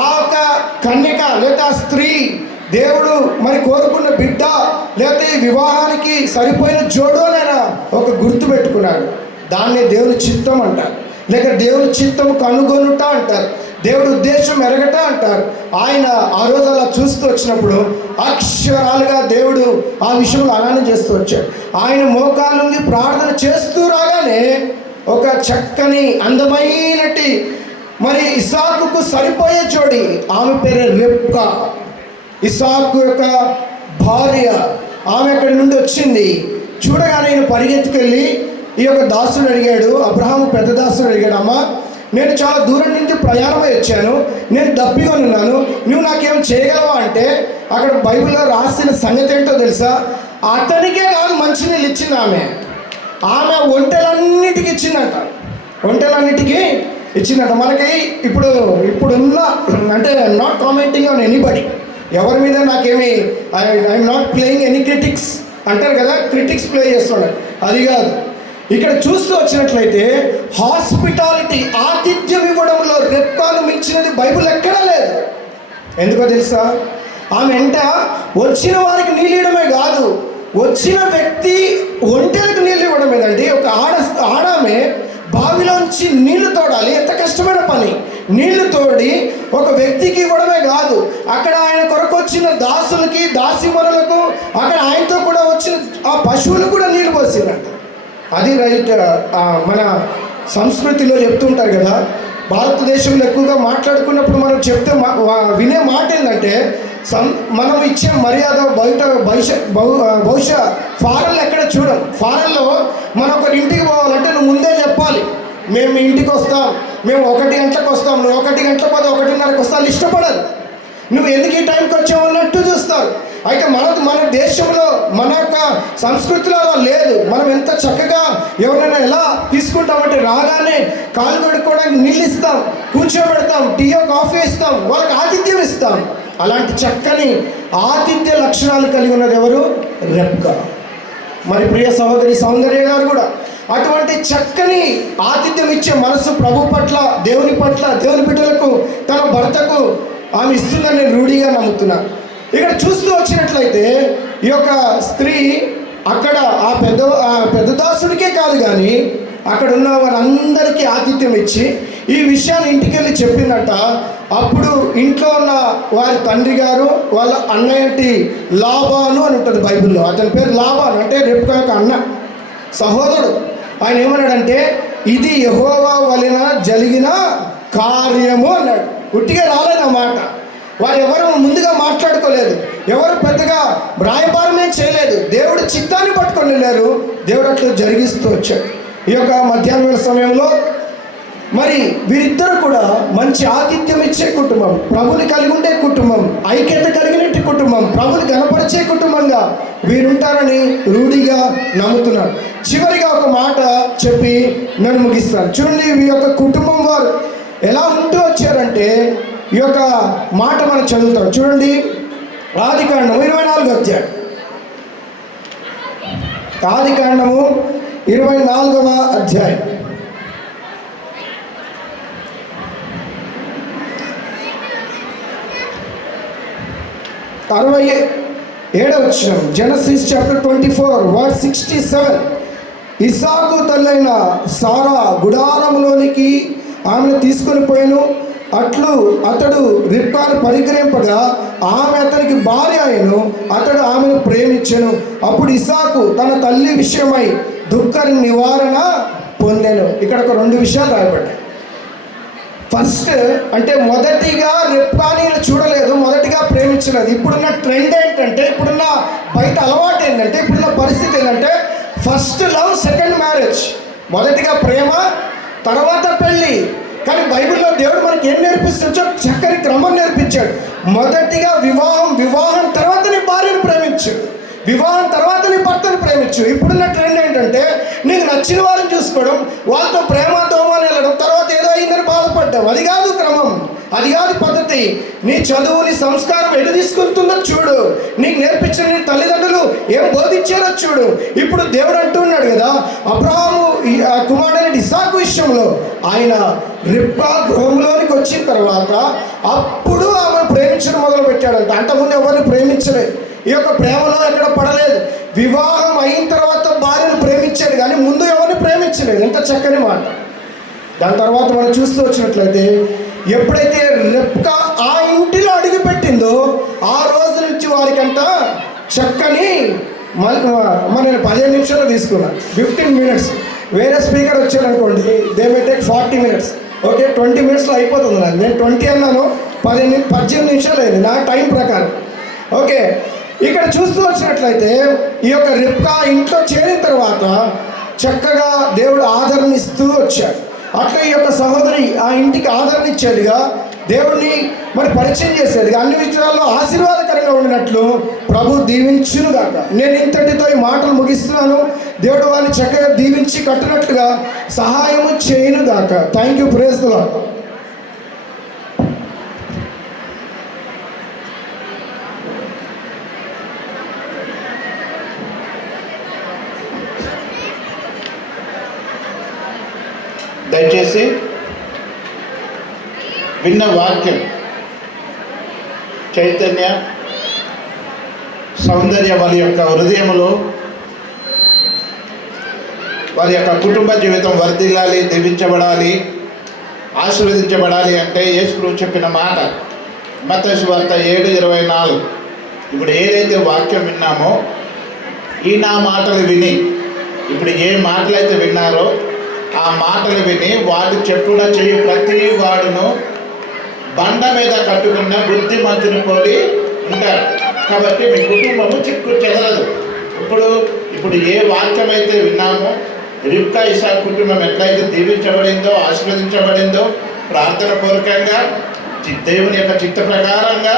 ఆ యొక్క కన్యక లేదా స్త్రీ, దేవుడు మరి కోరుకున్న బిడ్డ, లేకపోతే ఈ వివాహానికి సరిపోయిన జోడు అని ఆయన ఒక గుర్తు పెట్టుకున్నాడు. దాన్నే దేవుని చిత్తం అంటారు, లేక దేవుని చిత్తం కనుగొనుట అంటారు, దేవుడు ఉద్దేశం ఎరగట అంటారు. ఆయన ఆ రోజు అలా చూస్తూ వచ్చినప్పుడు అక్షరాలుగా దేవుడు ఆ విషయంలో అలానే చేస్తూ వచ్చాడు. ఆయన మోకాళ్ళ నుండి ప్రార్థన చేస్తూ రాగానే ఒక చక్కని అందమైనటి మరి ఇస్సాకుకు సరిపోయే జోడి, ఆమె పేరు రెబ్కా, ఇస్సాకు యొక్క భార్య. ఆమె అక్కడి నుండి వచ్చింది. చూడగానే ఆయన పరిగెత్తుకెళ్ళి ఈ యొక్క దాసుడు అడిగాడు, అబ్రహాము పెద్ద దాసుడు అడిగాడు, అమ్మ, నేను చాలా దూరం నుంచి ప్రయాణమై వచ్చాను, నేను దప్పిగా ఉన్నాను, నువ్వు నాకేం చేయగలవా అంటే, అక్కడ బైబిల్లో రాసిన సంగతి ఏంటో తెలుసా? అతనికే కాదు మంచినీళ్ళు ఇచ్చింది ఆమె ఒంటెలన్నిటికీ ఇచ్చిందంట. ఒంటెలన్నిటికీ ఇచ్చిందంట. మనకి ఇప్పుడున్న అంటే నాట్ కామెంటింగ్ ఆన్ ఎనీబడి, ఎవరి మీద నాకేమి I'm not playing any critics అంటారు కదా, క్రిటిక్స్ ప్లే చేస్తున్నాడు, అది కాదు. ఇక్కడ చూస్తూ వచ్చినట్లయితే హాస్పిటాలిటీ, ఆతిథ్యం ఇవ్వడంలో రెబ్కాను మించినది బైబిల్ ఎక్కడా లేదు. ఎందుకో తెలుసా? ఆమె వెంట వచ్చిన వారికి నీళ్ళు ఇవ్వడమే కాదు, వచ్చిన వ్యక్తి ఒంటెలకు నీళ్ళు ఇవ్వడమేదండి. ఒక ఆడామె బావిలోంచి నీళ్లు తోడాలి, ఎంత కష్టమైన పని. నీళ్లు తోడి ఒక వ్యక్తికి ఇవ్వడమే కాదు, అక్కడ ఆయన కొరకు వచ్చిన దాసులకి, దాసిమరులకు, అక్కడ ఆయనతో కూడా వచ్చిన ఆ పశువులు కూడా నీళ్ళు పోసిందంట. అది రైట్. మన సంస్కృతిలో చెప్తుంటారు కదా, భారతదేశంలో ఎక్కువగా మాట్లాడుకున్నప్పుడు మనం చెప్తే వినే మాట ఏంటంటే, మనం ఇచ్చే మర్యాద బహుశా ఫారెన్లో ఎక్కడ చూడం. ఫారెన్లో మనం ఒకరి ఇంటికి పోవాలంటే నువ్వు ముందే చెప్పాలి, మేము మీ ఇంటికి వస్తాం, మేము 1 గంటలకు వస్తాం, నువ్వు 1 గంటల పోతే 1:30కి వస్తాను ఇష్టపడదు. నువ్వు ఎందుకు ఈ టైంకి వచ్చావు అన్నట్టు చూస్తారు. అయితే మన దేశంలో మన యొక్క సంస్కృతిలో లేదు. మనం ఎంత చక్కగా ఎవరైనా ఎలా తీసుకుంటామంటే, రాగానే కాలు కడుక్కోవడానికి నీళ్ళు ఇస్తాం, కూర్చోబెడతాం, టీయో కాఫీ ఇస్తాం, వాళ్ళకి ఆతిథ్యం ఇస్తాం. అలాంటి చక్కని ఆతిథ్య లక్షణాలు కలిగి ఉన్నది ఎవరు? రెబ్కా. మరి ప్రియ సహోదరి సౌందర్య గారు కూడా అటువంటి చక్కని ఆతిథ్యం ఇచ్చే మనసు ప్రభు పట్ల, దేవుని పట్ల, దేవుని బిడ్డలకు, తన భర్తకు ఆమె ఇస్తుందని నేను రూఢిగా నమ్ముతున్నాను. ఇక్కడ చూస్తూ వచ్చినట్లయితే ఈ యొక్క స్త్రీ అక్కడ ఆ పెద్ద దాసుడికే కాదు కానీ అక్కడ ఉన్న వారందరికీ ఆతిథ్యం ఇచ్చి ఈ విషయాన్ని ఇంటికి వెళ్ళి చెప్పిందట. అప్పుడు ఇంట్లో ఉన్న వారి తండ్రి గారు వాళ్ళ అన్నయ్యటి లాబాను అని ఉంటుంది బైబిల్లో. అతని పేరు లాబాను, అంటే రెబ్కా యొక్క అన్న, సహోదరుడు. ఆయన ఏమన్నాడంటే, ఇది యెహోవా వలన జరిగిన కార్యము అన్నాడు. ఉట్టిగా రాలేదన్నమాట. వారు ఎవరు ముందుగా మాట్లాడుకోలేదు, ఎవరు పెద్దగా రాయబారమే చేయలేదు, దేవుడు చిత్తాన్ని పట్టుకొని వెళ్ళారు. దేవుడు అట్లా జరిగిస్తూ వచ్చాడు. ఈ యొక్క మధ్యాహ్న సమయంలో మరి వీరిద్దరు కూడా మంచి ఆతిథ్యం ఇచ్చే కుటుంబం, ప్రభుని కలిగి ఉండే కుటుంబం, ఐక్యత కలిగినట్టు కుటుంబం, ప్రభుని గణపరిచే కుటుంబంగా వీరుంటారని రూఢిగా నమ్ముతున్నారు. చివరిగా ఒక మాట చెప్పి నేను ముగిస్తాను. చూడండి, ఈ యొక్క కుటుంబం వారు ఎలా ఉంటూ వచ్చారంటే ఈ యొక్క మాట మనం చదువుతాం. చూడండి, ఆదికాండము 24వ అధ్యాయం. ఆదికాండము 24వ అధ్యాయం 67వ వచనం. Genesis chapter 24 verse 67. ఇస్సాకు తల్లైన సారా గుడారములోనికి ఆమెను తీసుకొని పోయాను. అతడు రిబ్కాను పరిగ్రహింపగా ఆమె అతనికి భార్య అయ్యను. అతడు ఆమెను ప్రేమించెను. అప్పుడు ఇస్సాకు తన తల్లి విషయమై దుఃఖ నివారణ పొందెను. ఇక్కడ ఒక 2 విషయాలు రాయబడ్డాయి. ఫస్ట్ అంటే మొదటిగా రెబ్కాని చూడలేదు, మొదటిగా ప్రేమించలేదు. ఇప్పుడున్న ట్రెండ్ ఏంటంటే, ఇప్పుడున్న బయట అలవాటు ఏంటంటే, ఇప్పుడున్న పరిస్థితి ఏంటంటే, ఫస్ట్ లవ్ సెకండ్ మ్యారేజ్. మొదటిగా ప్రేమ, తర్వాత పెళ్ళి. కానీ బైబిల్లో దేవుడు మనకి ఏం నేర్పిస్తాడో చక్కని క్రమం నేర్పించాడు. మొదటిగా వివాహం తర్వాత నీ భార్యను ప్రేమించు, వివాహం తర్వాత నీ భర్తను ప్రేమించు. ఇప్పుడున్న ట్రెండ్ ఏంటంటే, నీకు నచ్చిన వారిని చూసుకోవడం, వాళ్ళతో ప్రేమతో వెళ్ళడం, తర్వాత ఏదో అయిందని బాధపడ్డాం. అది కాదు క్రమం, అది కాదు పద్ధతి. నీ చదువు, నీ సంస్కారం ఎటు తీసుకుంటుందో చూడు, నీకు నేర్పించిన నీ తల్లిదండ్రులు ఏం బోధించారో చూడు. ఇప్పుడు దేవుడు అంటున్నాడు కదా, అబ్రహాము కుమారుడైన ఇస్సాకు విషయంలో ఆయన రిబ్కా గృహంలోనికి వచ్చిన తర్వాత అప్పుడు ఆమెను ప్రేమించడం మొదలు పెట్టాడంట. అంతకుముందు ఎవరిని ప్రేమించలేదు. ఈ యొక్క ప్రేమలో ఎక్కడ పడలేదు. వివాహం అయిన తర్వాత భార్యను ప్రేమించాడు కానీ ముందు ఎవరిని ప్రేమించలేదు. ఎంత చక్కని మాట. దాని తర్వాత మనం చూస్తూ వచ్చినట్లయితే, ఎప్పుడైతే రెబ్కా ఆ ఇంటిలో అడుగుపెట్టిందో ఆ రోజు నుంచి వారికంట చక్కని నేను 15 నిమిషాలు తీసుకున్నాను, 15 minutes. వేరే స్పీకర్ వచ్చారనుకోండి, they may take 40 minutes. Okay, 20 minutesలో అయిపోతుంది. నాకు నేను 20 అన్నాను, 18 నిమిషాలు అయింది నా టైం ప్రకారం. ఓకే, ఇక్కడ చూస్తూ వచ్చినట్లయితే ఈ యొక్క రెబ్కా ఇంట్లో చేరిన తర్వాత చక్కగా దేవుడు ఆదరణ ఇస్తూ వచ్చాడు. అట్లా ఈ యొక్క సహోదరి ఆ ఇంటికి ఆదరణ ఇచ్చేదిగా, దేవుడిని మరి పరిచయం చేసేదిగా, అన్ని విషయాల్లో ఆశీర్వాదకరంగా ఉండినట్లు ప్రభు దీవించునుగాక. నేను ఇంతటితో ఈ మాటలు ముగిస్తున్నాను. దేవుడు వారిని చక్కగా దీవించి కట్టినట్లుగా సహాయము చేయునుగాక. Thank you. Praise the Lord. దయచేసి విన్న వాక్యం చైతన్య సౌందర్య వారి యొక్క హృదయంలో, వారి యొక్క కుటుంబ జీవితం వర్ధిల్లాలి, దీవించబడాలి, ఆశీర్వదించబడాలి అంటే యేసు చెప్పిన మాట మత్తయి సువార్త 7:24. ఇప్పుడు ఏదైతే వాక్యం విన్నామో, ఈ నా మాటలు విని ఇప్పుడు ఏ మాటలు అయితే విన్నారో ఆ మాటలు విని వాడు చెప్పున చెయ్యి ప్రతి వాడును బండ మీద కట్టుకున్న బుద్ధిమంతుని పోలి ఉంటాడు. కాబట్టి మీ కుటుంబము చిక్కు చెదరదు. ఇప్పుడు ఏ వాక్యం అయితే విన్నామో, రిబ్కా ఇసాకు కుటుంబం ఎట్లయితే దీవించబడిందో, ఆశీర్వదించబడిందో, ప్రార్థన పూర్వకంగా దేవుని యొక్క చిత్త ప్రకారంగా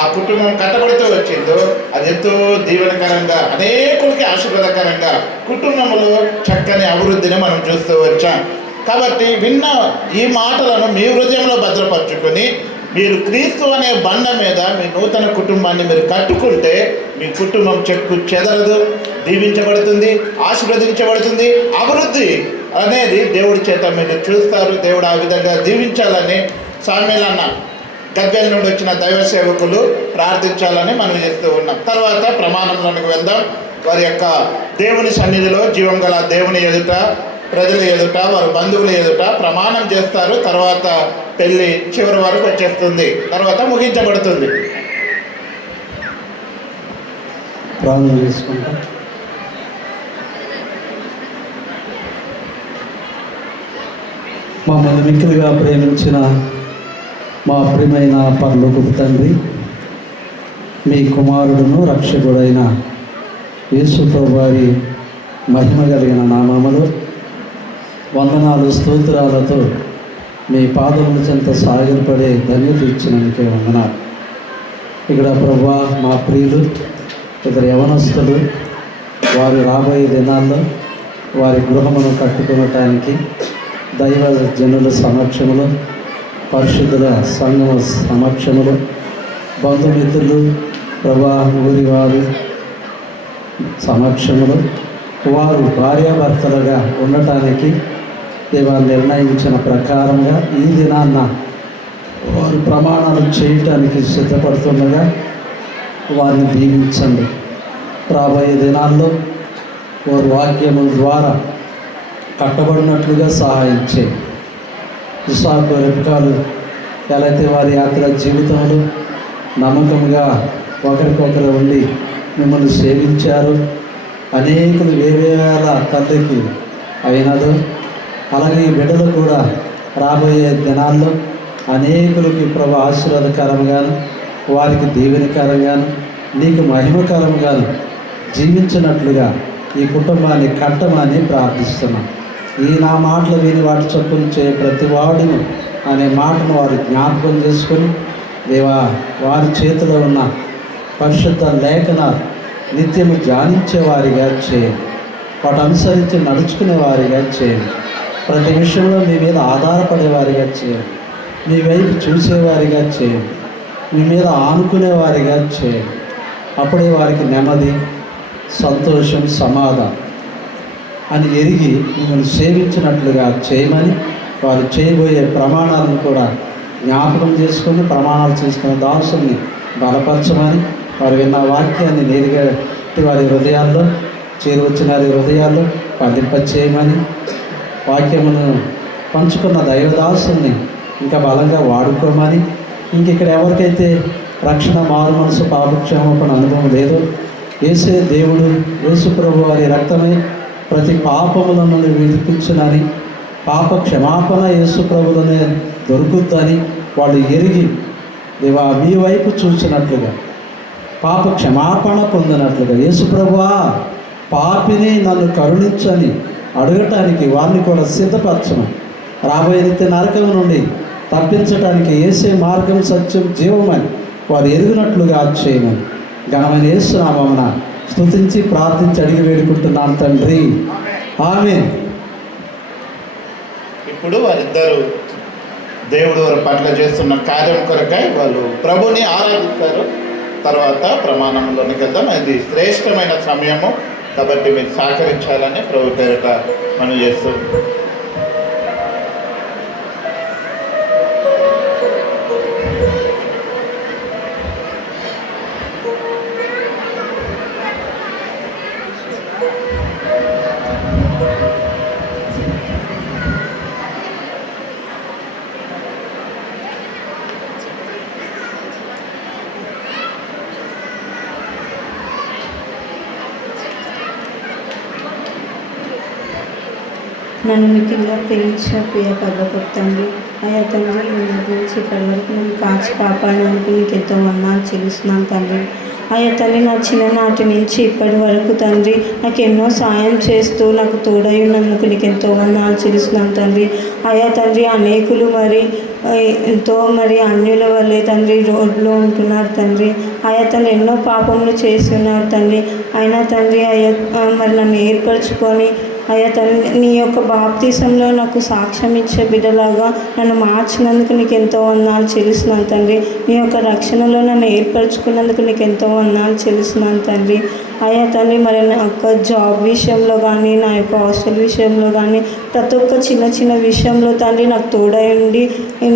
ఆ కుటుంబం కట్టబడుతూ వచ్చిందో, అది ఎంతో దీవెనకరంగా, అనేకులకి ఆశీర్వాదకరంగా కుటుంబంలో చక్కని అభివృద్ధిని మనం చూస్తూ వచ్చాం. కాబట్టి విన్న ఈ మాటలను మీ హృదయంలో భద్రపరుచుకొని మీరు క్రీస్తు అనే బండ మీద మీ నూతన కుటుంబాన్ని మీరు కట్టుకుంటే మీ కుటుంబం చెక్కు చెదరదు, దీవించబడుతుంది, ఆశీర్వదించబడుతుంది. అభివృద్ధి అనేది దేవుడి చేత మీరు చూస్తారు. దేవుడు ఆ విధంగా దీవించాలని సామ్యుల్ అన్న గద్వేల్ నుండి వచ్చిన దైవ సేవకులు ప్రార్థించాలని మనం చేస్తూ ఉన్నాం. తర్వాత ప్రమాణంలోనికి వెళ్దాం. వారి యొక్క దేవుని సన్నిధిలో జీవం గల దేవుని ఎదుట, ప్రజల ఎదుట, వారి బంధువుల ఎదుట ప్రమాణం చేస్తారు. తర్వాత పెళ్ళి చివరి వరకు వచ్చేస్తుంది, తర్వాత ముగించబడుతుంది. ప్రార్థన చేసుకుంటాం. మమ్మల్ని మిక్కిలిగా ప్రేమించిన మా ప్రియమైన పరలోకపు తండ్రి, మీ కుమారుడును రక్షకుడైన యేసు ప్రభువారి మహిమ కలిగిన నామములో వందనాలు స్తోత్రాలతో మీ పాదముల చెంత సాగిలపడే ధన్యత ఇచ్చినందుకే వందనాలు. ఇక్కడ ప్రభువా, మా ప్రియులు ఇద్దరు యవనస్తులు వారు రాబోయే దినాల్లో వారి గృహమును కట్టుకోవటానికి దైవ జనుల సమక్షములో, పరిశుద్ధుల సంఘం సమక్షములో, బంధుమిత్రులు, ప్రభా ఊరి వారు సమక్షములో వారు భార్యాభర్తలుగా ఉండటానికి వారు నిర్ణయించిన ప్రకారంగా ఈ దినాన్న వారు ప్రమాణాలు చేయటానికి సిద్ధపడుతుండగా వారిని దీవించండి. రాబోయే దినాల్లో వారి వాక్యము ద్వారా కట్టబడినట్లుగా సహాయం చేయి. ఇస్సాకు, రెబెకాలు ఎలా అయితే వారి యాత్ర జీవితంలో నమ్మకంగా ఒకరికొకరు ఉండి మిమ్మల్ని సేవించారు, అనేకులు వేవేల తల్లికి అయినదో, అలాగే ఈ బిడ్డలు కూడా రాబోయే దినాల్లో అనేకులకి ప్రభు ఆశీర్వాదకరంగాను, వారికి దీవెనకరంగాను, నీకు మహిమకరంగాను జీవించినట్లుగా ఈ కుటుంబాన్ని కట్టమని ప్రార్థిస్తున్నాం. ఈ నా మాటలు విని వాటి చొప్పున చేయ ప్రతి వాడును అనే మాటను వారు జ్ఞాపకం చేసుకొని, దేవా వారి చేతిలో ఉన్న పరిశుద్ధ లేఖనాలు నిత్యము ధ్యానించేవారిగా చేయండి. వాటి అనుసరించి నడుచుకునేవారిగా చేయండి. ప్రతి విషయంలో మీ మీద ఆధారపడేవారిగా చేయండి. మీ వైపు చూసేవారిగా చేయండి. మీ మీద ఆనుకునేవారిగా చేయండి. అప్పుడే వారికి నెమ్మది, సంతోషం, సమాధానం అని ఎరిగి మిమ్మల్ని సేవించినట్లుగా చేయమని, వారు చేయబోయే ప్రమాణాలను కూడా జ్ఞాపకం చేసుకొని ప్రమాణాలు చేసుకునే దాసుల్ని బలపరచమని, వారు విన్న వాక్యాన్ని నేరుగా వారి హృదయాల్లో చేరువచ్చిన వారి హృదయాల్లో ఫలింపచేయమని, వాక్యమును పంచుకున్న దైవదాసుల్ని ఇంకా బలంగా వాడుకోమని, ఇక్కడ ఎవరికైతే రక్షణ, మారు మనసు, పాపక్షమాపణ అనుభవం లేదో, యేసే దేవుడు, యేసు ప్రభు వారి రక్తమై ప్రతి పాపములను విడిపించునని, పాప క్షమాపణ యేసు ప్రభులనే దొరుకుద్దని వాళ్ళు ఎరిగి దేవా మీ వైపు చూసినట్లుగా, పాప క్షమాపణ పొందినట్లుగా, యేసు ప్రభువా పాపిని నన్ను కరుణించని అడగటానికి వారిని కూడా సిద్ధపరచను. రాబోయే నిత్య నరకం నుండి తప్పించడానికి యేసే మార్గం, సత్యం, జీవమని వారు ఎరుగునట్లుగా చేయమని ఘనమైన యేసు నామమున స్తుతించి ప్రార్థించి అడిగి వేడుకుంటున్నాను తండ్రి, ఆమేన్. ఇప్పుడు వారిద్దరు దేవుడు వారి పట్ల చేస్తున్న కార్యం కొరకై వాళ్ళు ప్రభుని ఆరాధిస్తారు. తర్వాత ప్రమాణంలోనికి వెళ్దాం. ఇది శ్రేష్టమైన సమయము కాబట్టి మీరు సహకరించాలని ప్రభు పేరిట మనం చేస్తూ నన్ను మిక్కిలిగా ప్రేమించిన ప్రియ పర్వకపు తండ్రి, అయ్యా తండ్రి, మొదటి నుంచి ఇప్పటి వరకు నన్ను కాచి కాపాడినందుకు నీకు ఎంతో వందనాలు చెల్లిస్తున్నాను తండ్రి. అయ్యా తండ్రి, నా చిన్ననాటి నుంచి ఇప్పటి వరకు తండ్రి నాకు ఎన్నో సాయం చేస్తూ నాకు తోడై ఉన్నందుకు నీకు ఎంతో వందనాలు చెల్లిస్తున్నాను తండ్రి. అయ్యా తండ్రి, అనేకులు ఎంతో అన్యుల వల్లే తండ్రి రోడ్లో ఉంటున్నారు తండ్రి. అయ్యా తండ్రి, ఎన్నో పాపములు చేసి ఉన్నారు తండ్రి. అయినా తండ్రి అయ్యా నన్ను ఏర్పరచుకొని అయ్యా తండ్రి నీ యొక్క బాప్తీసంలో నాకు సాక్ష్యం ఇచ్చే బిడ్డలాగా నన్ను మార్చినందుకు నీకు ఎంతో వందనాలు చెల్లిస్తున్నాను తండ్రి. నీ యొక్క రక్షణలో నన్ను ఏర్పరచుకున్నందుకు నీకు ఎంతో వందనాలు చెల్లిస్తున్నాను తండ్రి. అయ్యా తండ్రి, నా యొక్క జాబ్ విషయంలో కానీ, నా యొక్క హాస్టల్ విషయంలో కానీ, ప్రతి ఒక్క చిన్న విషయంలో తండ్రి నాకు తోడై ఉండి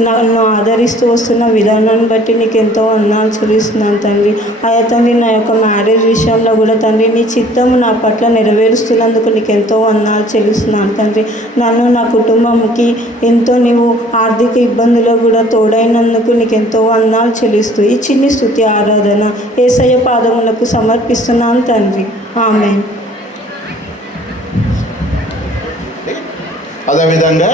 నన్ను ఆదరిస్తూ వస్తున్న విధానాన్ని బట్టి నీకు ఎంతో వందనాలు చెల్లిస్తున్నాను తండ్రి. అయ్యా తండ్రి, నా యొక్క మ్యారేజ్ విషయంలో కూడా తండ్రి నీ చిత్తము నా పట్ల నెరవేరుస్తున్నందుకు నీకు ఎంతో వందనాలు చెల్లిస్తున్నాను తండ్రి. నన్ను నా కుటుంబంకి ఎంతో నీవు ఆర్థిక ఇబ్బందుల్లో కూడా తోడైనందుకు నీకు ఎంతో వందనాలు చెల్లిస్తూ ఈ చిన్ని స్తుతి ఆరాధన యేసయ్య పాదములకు సమర్పిస్తున్నాను తండ్రి. ఆమేన్. అదేవిధంగా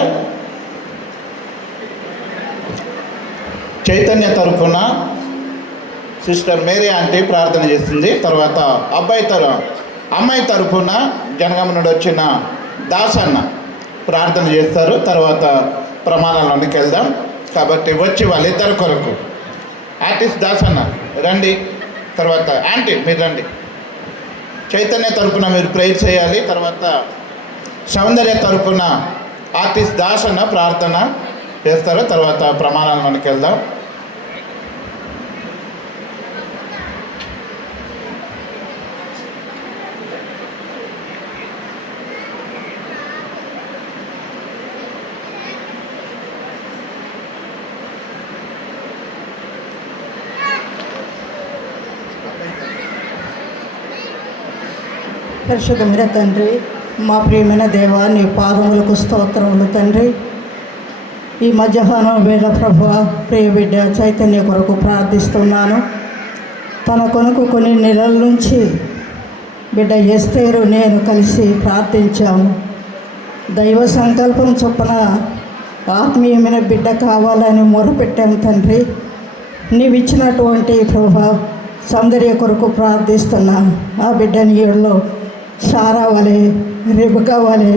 చైతన్య తరఫున సిస్టర్ మేరీ ఆంటీ ప్రార్థన చేస్తుంది. తర్వాత అమ్మాయి తరఫున జనగామ నుండి వచ్చిన దాసన్న ప్రార్థన చేస్తారు. తర్వాత ప్రమాణాల్లోనికి వెళ్దాం. కాబట్టి వచ్చి వాళ్ళిద్దరి కొరకు ఆర్టిస్ట్ దాసన్న రండి, తర్వాత ఆంటీ మీరు రండి. చైతన్య తరపున మీరు ప్రేయర్ చేయాలి. తర్వాత సౌందర్య తరపున ఆర్టిస్ట్ దాసన్న ప్రార్థన చేస్తారు. తర్వాత ప్రమాణాల్లోనికి వెళ్దాం. పరిశుద్ధమైన తండ్రి, మా ప్రియమైన దేవ, నీ పాదములకు స్తోత్రములు తండ్రి. ఈ మధ్యాహ్నం వేళ ప్రభువా, ప్రియ బిడ్డ చైతన్య కొరకు ప్రార్థిస్తున్నాను. తన కొరకు కొన్ని నెలల నుంచి బిడ్డ ఎస్తేరు నేను కలిసి ప్రార్థించాము. దైవ సంకల్పం చొప్పున ఆత్మీయమైన బిడ్డ కావాలని మొరపెట్టాను తండ్రి. నీవిచ్చినటువంటి ప్రభువా సౌందర్య కొరకు ప్రార్థిస్తున్నాను. ఆ బిడ్డ నీళ్ళలో సారా వలె, రెబకా వలె,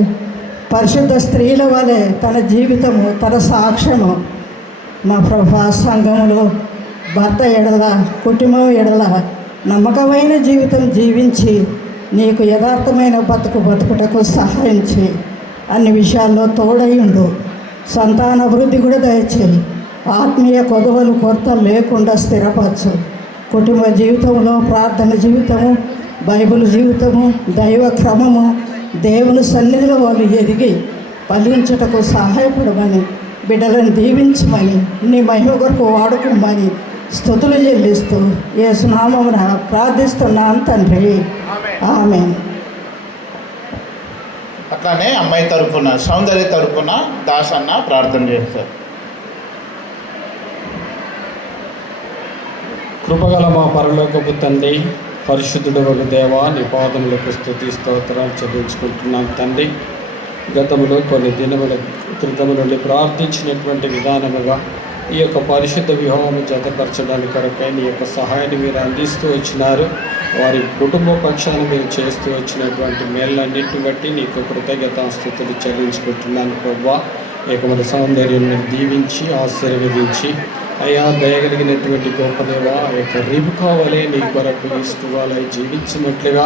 పరిశుద్ధ స్త్రీల వలె తన జీవితము, తన సాక్ష్యము మా ప్రభా సంఘములో భర్త ఎడల, కుటుంబం ఎడల నమ్మకమైన జీవితం జీవించి నీకు యథార్థమైన బతుకుటకు సహాయించి అన్ని విషయాల్లో తోడయుండు. సంతాన అభివృద్ధి కూడా దయచేయి. ఆత్మీయ కొదవలు కొరత లేకుండా స్థిరపరచు. కుటుంబ జీవితంలో ప్రార్థన జీవితము, బైబిల్ జీవితము, దైవ క్రమము, దేవుని సన్నిధిలో వాళ్ళు ఎదిగి ఫలించుటకు సహాయపడమని, బిడ్డలను దీవించమని, నీ మహిమ కొరకు వాడుకోమని స్తుతులు చెల్లిస్తూ యేసు నామమున ప్రార్థిస్తున్నాను తండ్రి. ఆమేన్. అట్లానే అమ్మాయి తరపున సౌందర్య తరపున దాసన్న ప్రార్థన చేస్తారు. కృపగల మా పరలోకపు తండ్రి, పరిశుద్ధుడు ఒక దేవా, నీ పాదములకు స్తుతి స్తోత్రాలు చెల్లించుకుంటున్నాం తండ్రి. గతంలో కొన్ని దినముల క్రితము నుండి ప్రార్థించినటువంటి విధానముగా ఈ యొక్క పరిశుద్ధ వివాహము జతపరచడానికి కొరకై నీ యొక్క సహాయాన్ని మీరు అందిస్తూ వచ్చినారు. వారి కుటుంబ పక్షాన్ని మీరు చేస్తూ వచ్చినటువంటి మేళ్ళన్నింటిని బట్టి నీకు కృతజ్ఞతాస్తుతులు చెల్లించుకుంటున్నాను ప్రభువా. ఏకమల సౌందర్యం మీరు దీవించి ఆశీర్వదించి అయ్యా దయగలిగినటువంటి గొప్ప దేవ, ఆ యొక్క రిబకా వలె నీ కొరకు ఇష్టవాలై జీవించినట్లుగా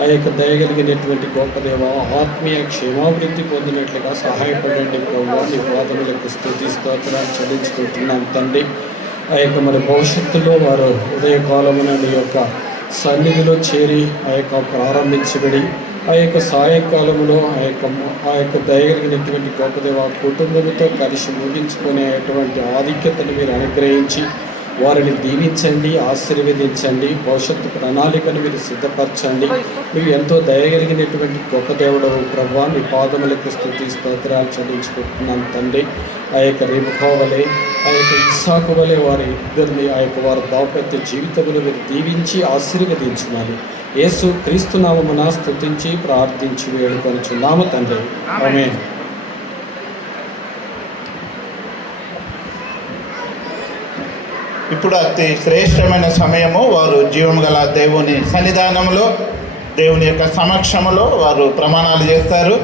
ఆ యొక్క దయగలిగినటువంటి గొప్ప దేవ ఆత్మీయ క్షేమాభివృద్ధి పొందినట్లుగా సహాయపడండి ప్రభువా. నీ పాదములకు స్తుతి స్తోత్రాలు చెల్లించుకుంటున్నాం తండ్రి. ఆ యొక్క మరి భవిష్యత్తులో వారు ఉదయకాలమున నీ యొక్క సన్నిధిలో చేరి ఆ యొక్క ప్రారంభించబడి ఆ యొక్క సాయంకాలంలో ఆ యొక్క దయగలిగినటువంటి గొప్పదేవ కుటుంబంతో కలిసి ముగించుకునేటువంటి ఆధిక్యతను మీరు అనుగ్రహించి వారిని దీవించండి, ఆశీర్వదించండి. భవిష్యత్తు ప్రణాళికను మీరు సిద్ధపరచండి. మీరు ఎంతో దయగలిగినటువంటి గొప్ప దేవుడవు ప్రభువా. నీ పాదములకు స్తుతి స్తోత్రాలు చెల్లించుకుంటున్నాను తండ్రి. ఆ యొక్క రిబకా వలె, ఆ యొక్క ఇస్సాకు వలె వారి ఇద్దరిని ఆ యొక్క వారి దాంపత్య జీవితములు మీరు దీవించి ఆశీర్వదించున్నారు. యేసు క్రీస్తు నామమున స్తుతించి ప్రార్థించి వేడుకొనుచున్నాము తండ్రి. ఆమేన్. ఇప్పుడు అతి శ్రేష్టమైన సమయము. వారు జీవం గల దేవుని సన్నిధానంలో, దేవుని యొక్క సమక్షంలో వారు ప్రమాణాలు చేస్తారు.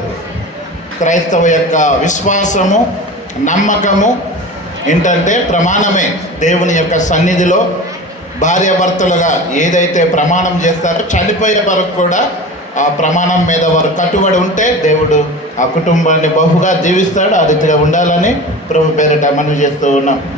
క్రైస్తవ యొక్క విశ్వాసము, నమ్మకము ఏంటంటే ప్రమాణమే. దేవుని యొక్క సన్నిధిలో భార్యాభర్తలుగా ఏదైతే ప్రమాణం చేస్తారో చనిపోయే వరకు కూడా ఆ ప్రమాణం మీద వారు కట్టుబడి ఉంటే దేవుడు ఆ కుటుంబాన్ని బహుగా జీవిస్తాడు. ఆ రీతిగా ఉండాలని ప్రభు పేరిట మనవి చేస్తూ ఉన్నాం.